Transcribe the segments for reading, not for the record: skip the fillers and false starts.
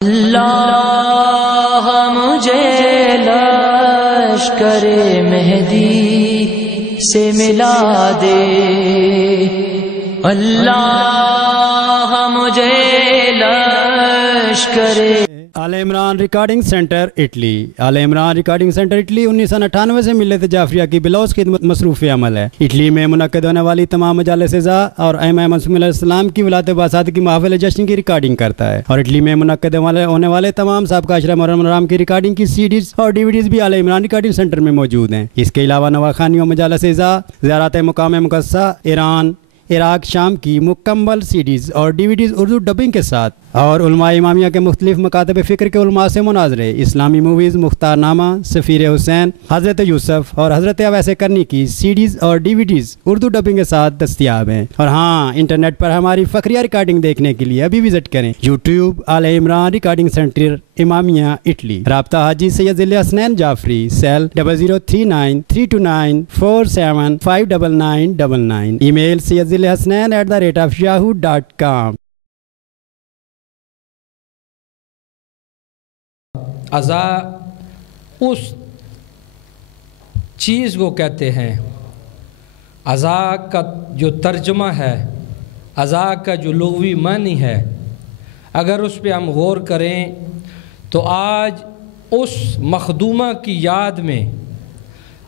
اللہ مجھے لشکر مہدی سے ملا دے، اللہ مجھے لشکر آل عمران ریکارڈنگ سینٹر اٹلی۔ آل عمران ریکارڈنگ سینٹر اٹلی 1998 سے ملت جعفریہ کی بلوز خدمت مصروف عمل ہے۔ اٹلی میں منعقد ہونے والی تمام مجالس ازا اور ائمہ معصومین علیہ السلام کی ولادت باسعادت کی محافل جشن کی ریکارڈنگ کرتا ہے، اور اٹلی میں منعقد ہونے والے تمام سابقہ اشرا محرم الحرام کی ریکارڈنگ کی سی ڈیز اور ڈی وی ڈیز بھی آل عمران ریکارڈنگ سینٹر میں موجود ہیں۔ اس کے علاوہ نواخانیوں مجالس ازا، زیارات مقام مقدسہ ایران، عراق، شام کی مکمل سی ڈیز اور ڈی وی ڈیز اردو ڈبنگ کے ساتھ، اور علماء امامیہ کے مختلف مکاتب فکر کے علماء سے مناظرے، اسلامی موویز، مختار نامہ، سفیر حسین، حضرت یوسف اور حضرت اویس کرنی کی سی ڈیز اور ڈی وی ڈیز اردو ڈبنگ کے ساتھ دستیاب ہیں۔ اور ہاں، انٹرنیٹ پر ہماری فقریہ ریکارڈنگ دیکھنے کے لیے ابھی وزٹ کریں یوٹیوب آل عمران ریکارڈنگ سینٹر امامیہ اٹلی۔ رابطہ حاجی سید ذل حسنین جعفری، سیل 00393294759999، ای میل syedhilhasnain@yahoo.com۔ عزا اس چیز کو کہتے ہیں، عزا کا جو ترجمہ ہے، عزا کا جو لغوی معنی ہے، اگر اس پہ ہم غور کریں تو آج اس مخدومہ کی یاد میں،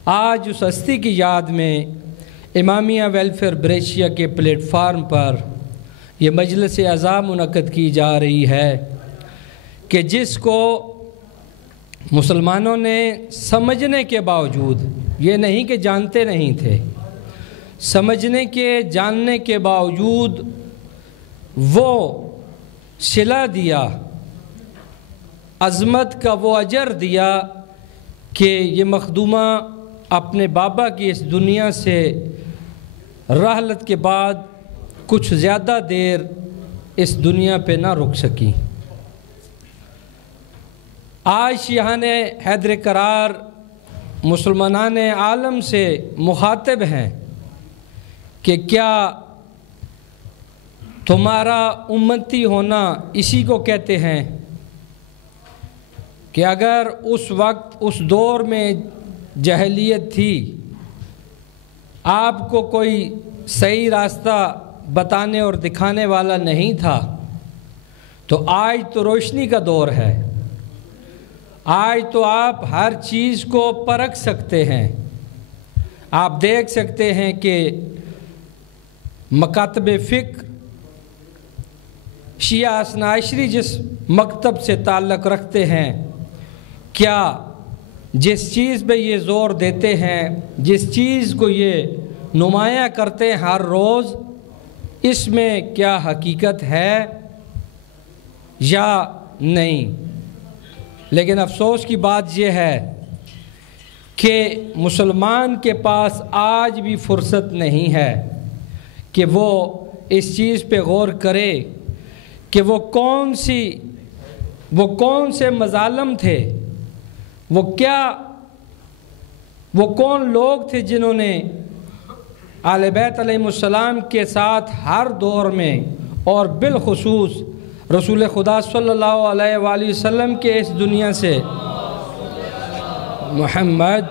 آج اس ہستی کی یاد میں امامیہ ویلفیئر بریشیا کے پلیٹ فارم پر یہ مجلس عزا منعقد کی جا رہی ہے کہ جس کو مسلمانوں نے سمجھنے کے باوجود، یہ نہیں کہ جانتے نہیں تھے، سمجھنے کے جاننے کے باوجود وہ صلہ دیا، عظمت کا وہ اجر دیا کہ یہ مخدومہ اپنے بابا کی اس دنیا سے رحلت کے بعد کچھ زیادہ دیر اس دنیا پہ نہ رک سکی۔ آج شیعان حیدر قرار مسلمانان عالم سے مخاطب ہیں کہ کیا تمہارا امتی ہونا اسی کو کہتے ہیں کہ اگر اس وقت اس دور میں جاہلیت تھی، آپ کو کوئی صحیح راستہ بتانے اور دکھانے والا نہیں تھا، تو آج تو روشنی کا دور ہے، آج تو آپ ہر چیز کو پرکھ سکتے ہیں، آپ دیکھ سکتے ہیں کہ مکاتب فکر شیعہ اثنا عشری جس مکتب سے تعلق رکھتے ہیں، کیا جس چیز پہ یہ زور دیتے ہیں، جس چیز کو یہ نمایاں کرتے ہیں ہر روز، اس میں کیا حقیقت ہے یا نہیں؟ لیکن افسوس کی بات یہ ہے کہ مسلمان کے پاس آج بھی فرصت نہیں ہے کہ وہ اس چیز پہ غور کرے کہ وہ کون سے مظالم تھے، وہ کون لوگ تھے جنہوں نے اہل بیت علیہ السلام کے ساتھ ہر دور میں اور بالخصوص رسول خدا صلی اللہ علیہ وآلہ وسلم کے اس دنیا سے محمد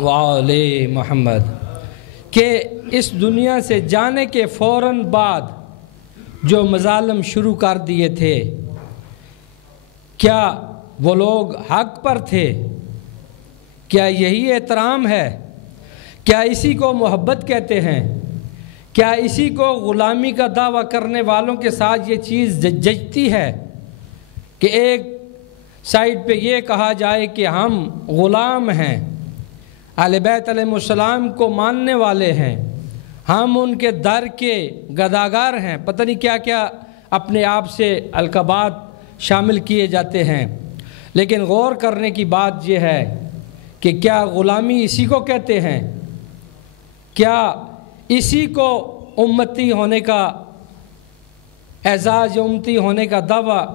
وآلہ محمد کہ اس دنیا سے جانے کے فوراً بعد جو مظالم شروع کر دیے تھے، کیا وہ لوگ حق پر تھے؟ کیا یہی احترام ہے؟ کیا اسی کو محبت کہتے ہیں؟ کیا اسی کو غلامی کا دعویٰ کرنے والوں کے ساتھ یہ چیز جچتی ہے کہ ایک سائڈ پہ یہ کہا جائے کہ ہم غلام ہیں، اہل بیت علیہ السلام کو ماننے والے ہیں، ہم ان کے در کے گداگر ہیں، پتہ نہیں کیا کیا اپنے آپ سے القابات شامل کیے جاتے ہیں۔ لیکن غور کرنے کی بات یہ ہے کہ کیا غلامی اسی کو کہتے ہیں؟ کیا اسی کو امتی ہونے کا اعزاز، امتی ہونے کا دعویٰ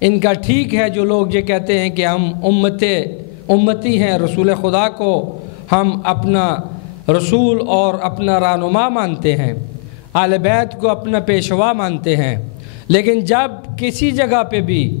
ان کا ٹھیک ہے جو لوگ یہ کہتے ہیں کہ ہم امتی ہیں، رسول خدا کو ہم اپنا رسول اور اپنا رہنما مانتے ہیں، اہل بیت کو اپنا پیشوا مانتے ہیں، لیکن جب کسی جگہ پہ بھی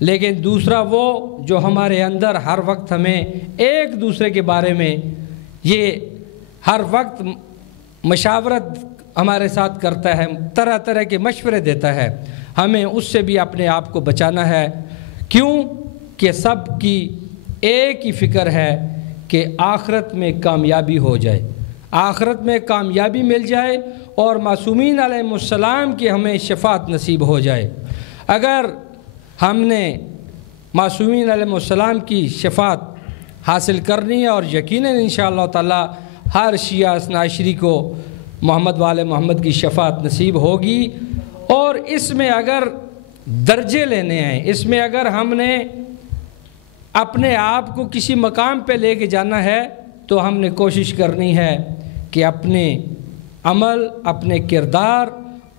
لیکن دوسرا وہ جو ہمارے اندر ہر وقت ہمیں ایک دوسرے کے بارے میں یہ ہر وقت مشاورت ہمارے ساتھ کرتا ہے، طرح طرح کے مشورے دیتا ہے، ہمیں اس سے بھی اپنے آپ کو بچانا ہے۔ کیوں کہ سب کی ایک ہی فکر ہے کہ آخرت میں کامیابی ہو جائے، آخرت میں کامیابی مل جائے اور معصومین علیہ السلام کی ہمیں شفاعت نصیب ہو جائے۔ اگر ہم نے معصومین علیہ السلام کی شفاعت حاصل کرنی ہے، اور یقیناً انشاءاللہ تعالی ہر شیعہ اثنا عشری کو محمد والے محمد کی شفاعت نصیب ہوگی۔ اور اس میں اگر درجے لینے ہیں، اس میں اگر ہم نے اپنے آپ کو کسی مقام پہ لے کے جانا ہے تو ہم نے کوشش کرنی ہے کہ اپنے عمل، اپنے کردار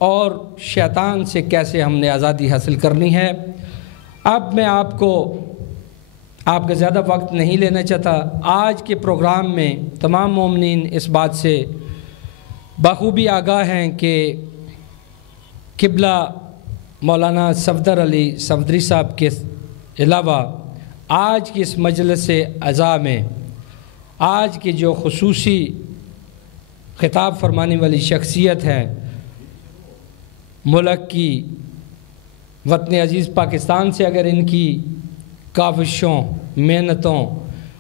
اور شیطان سے کیسے ہم نے آزادی حاصل کرنی ہے۔ اب میں آپ کا زیادہ وقت نہیں لینا چاہتا۔ آج کے پروگرام میں تمام مومنین اس بات سے بخوبی آگاہ ہیں کہ قبلہ مولانا صفدر علی صفدری صاحب کے علاوہ آج کی اس مجلس اعزاء میں آج کے جو خصوصی خطاب فرمانے والی شخصیت ہے، ملک کی وطن عزیز پاکستان سے اگر ان کی کاوشوں، محنتوں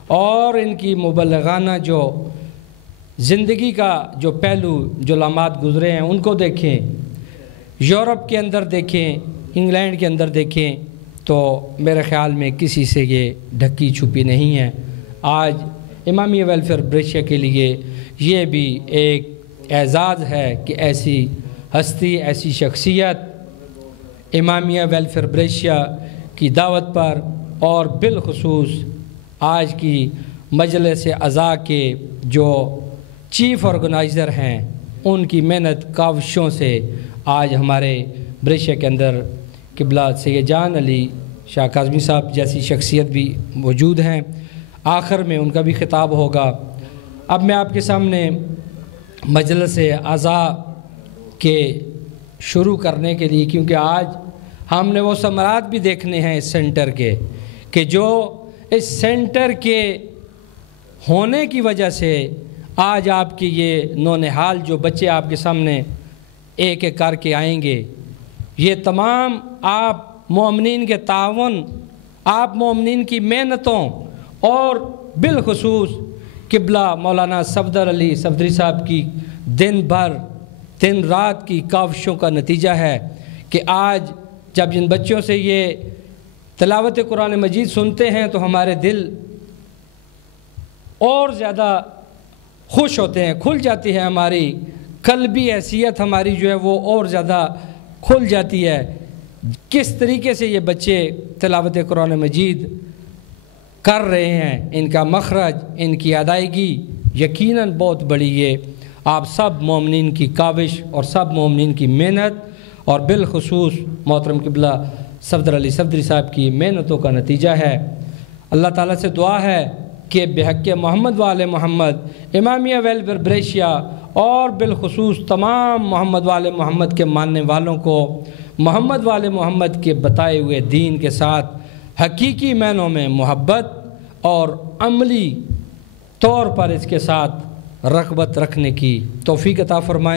اور ان کی مبلغانہ جو زندگی کا جو پہلو جو لمحات گزرے ہیں ان کو دیکھیں، یورپ کے اندر دیکھیں، انگلینڈ کے اندر دیکھیں، تو میرے خیال میں کسی سے یہ ڈھکی چھپی نہیں ہے۔ آج امامیہ ویلفیئر بریشیا کے لیے یہ بھی ایک اعزاز ہے کہ ایسی ہستی، ایسی شخصیت امامیہ ویلفیئر بریشیا کی دعوت پر اور بالخصوص آج کی مجلس اعزاء کے جو چیف آرگنائزر ہیں ان کی محنت کاوشوں سے آج ہمارے بریشیا کے اندر قبلہ سید جان علی شاہ کاظمی صاحب جیسی شخصیت بھی موجود ہیں۔ آخر میں ان کا بھی خطاب ہوگا۔ اب میں آپ کے سامنے مجلس اعزاء کے شروع کرنے کے لیے، کیونکہ آج ہم نے وہ ثمرات بھی دیکھنے ہیں اس سینٹر کے، کہ جو اس سینٹر کے ہونے کی وجہ سے آج آپ کی یہ نونہال جو بچے آپ کے سامنے ایک ایک کر کے آئیں گے، یہ تمام آپ مومنین کے تعاون، آپ مومنین کی محنتوں اور بالخصوص قبلہ مولانا صفدر علی صفدری صاحب کی دن بھر دن رات کی کاوشوں کا نتیجہ ہے کہ آج جب جن بچوں سے یہ تلاوت قرآن مجید سنتے ہیں تو ہمارے دل اور زیادہ خوش ہوتے ہیں، کھل جاتی ہے، ہماری قلبی حیثیت ہماری جو ہے وہ اور زیادہ کھل جاتی ہے۔ کس طریقے سے یہ بچے تلاوت قرآن مجید کر رہے ہیں، ان کا مخرج، ان کی ادائیگی یقیناً بہت بڑی ہے۔ آپ سب مومنین کی کاوش اور سب مومنین کی محنت اور بالخصوص محترم قبلہ صفدر علی صفدری صاحب کی محنتوں کا نتیجہ ہے۔ اللہ تعالیٰ سے دعا ہے کہ بحق محمد والے محمد امامیہ ویلفیئر بریشیا اور بالخصوص تمام محمد والے محمد کے ماننے والوں کو محمد والے محمد کے بتائے ہوئے دین کے ساتھ حقیقی معنوں میں محبت اور عملی طور پر اس کے ساتھ رغبت رکھنے کی توفیق عطا فرمائے۔